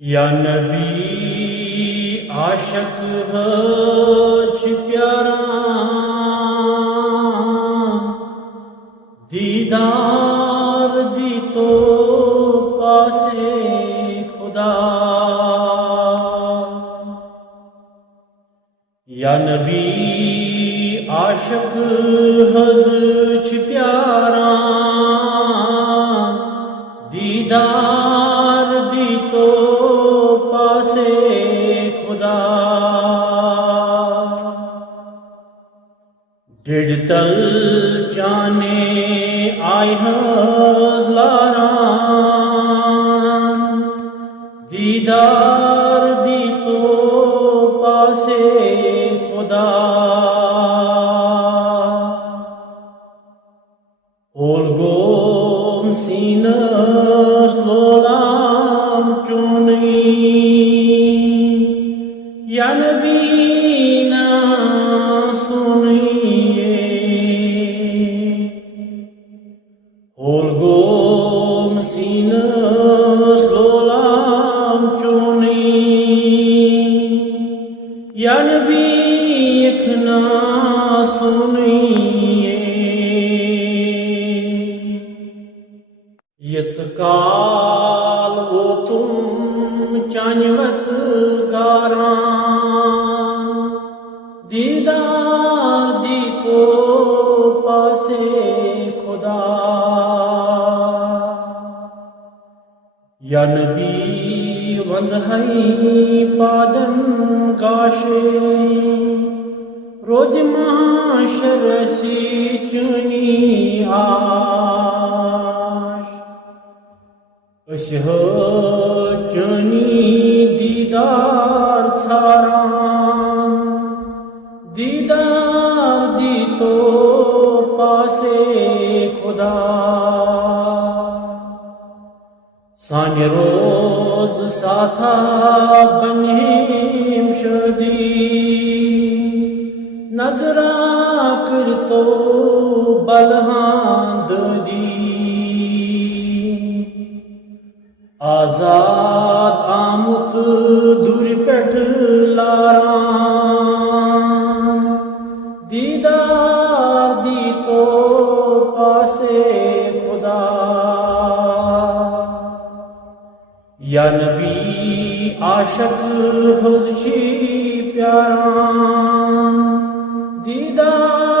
या नबी आशक हज प्यारा दीदार दी तो पासे खुदा। या नबी आशक हज प्यारा दीदार दी तो पासे खुदा। डिडतल जाने आय लारा दीदार दी तो पासे खुदा। ओलगोम सीनस लोलाम चुनी या नबी ना सुनिए। ओलगोम सीनस लोलाम चुनी या नबी इखना सुनिए। यत्काल वो तुम चान्यवत गारा दीदार दी तो पासे खुदा। या नबी वंदहई पादन गाशे रोज महाशर सी चुनी आश। चुनी दीदार छारा दीदार दी तो पासे खुदा। सान्य रोज साथा बन्हेम शदी नजरा कर तो बलहांद दी। आजाद आमुक दूर पेठ लारा दीदार दी तो पासे खुदा। या नबी आशक हज प्यारा दीदार